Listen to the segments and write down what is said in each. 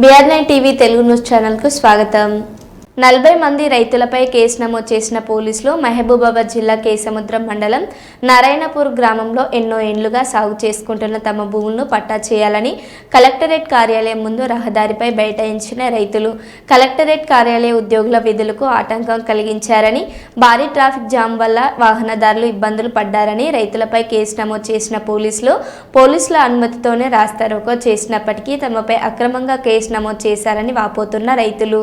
BR nine TV Telugu news ఛానల్కు స్వాగతం. నలభై మంది రైతులపై కేసు నమోదు చేసిన పోలీసులు మహబూబాబాద్ జిల్లా కేసముద్రం మండలం నారాయణపూర్ గ్రామంలో ఎన్నో ఏండ్లుగా సాగు చేసుకుంటున్న తమ భూములను పట్టా చేయాలని కలెక్టరేట్ కార్యాలయం ముందు రహదారిపై బైఠాయించిన రైతులు. కలెక్టరేట్ కార్యాలయ ఉద్యోగుల విధులకు ఆటంకం కలిగించారని భారీ ట్రాఫిక్ జామ్ వల్ల వాహనదారులు ఇబ్బందులు పడ్డారని రైతులపై కేసు నమోదు చేసిన పోలీసులు పోలీసుల అనుమతితోనే రాస్తారోకో చేసినప్పటికీ తమపై అక్రమంగా కేసు నమోదు చేశారని వాపోతున్న రైతులు.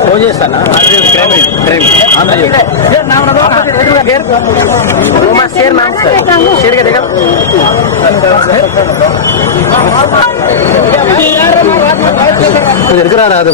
ఫోన్ చేస్తాను? దగ్గర రాదు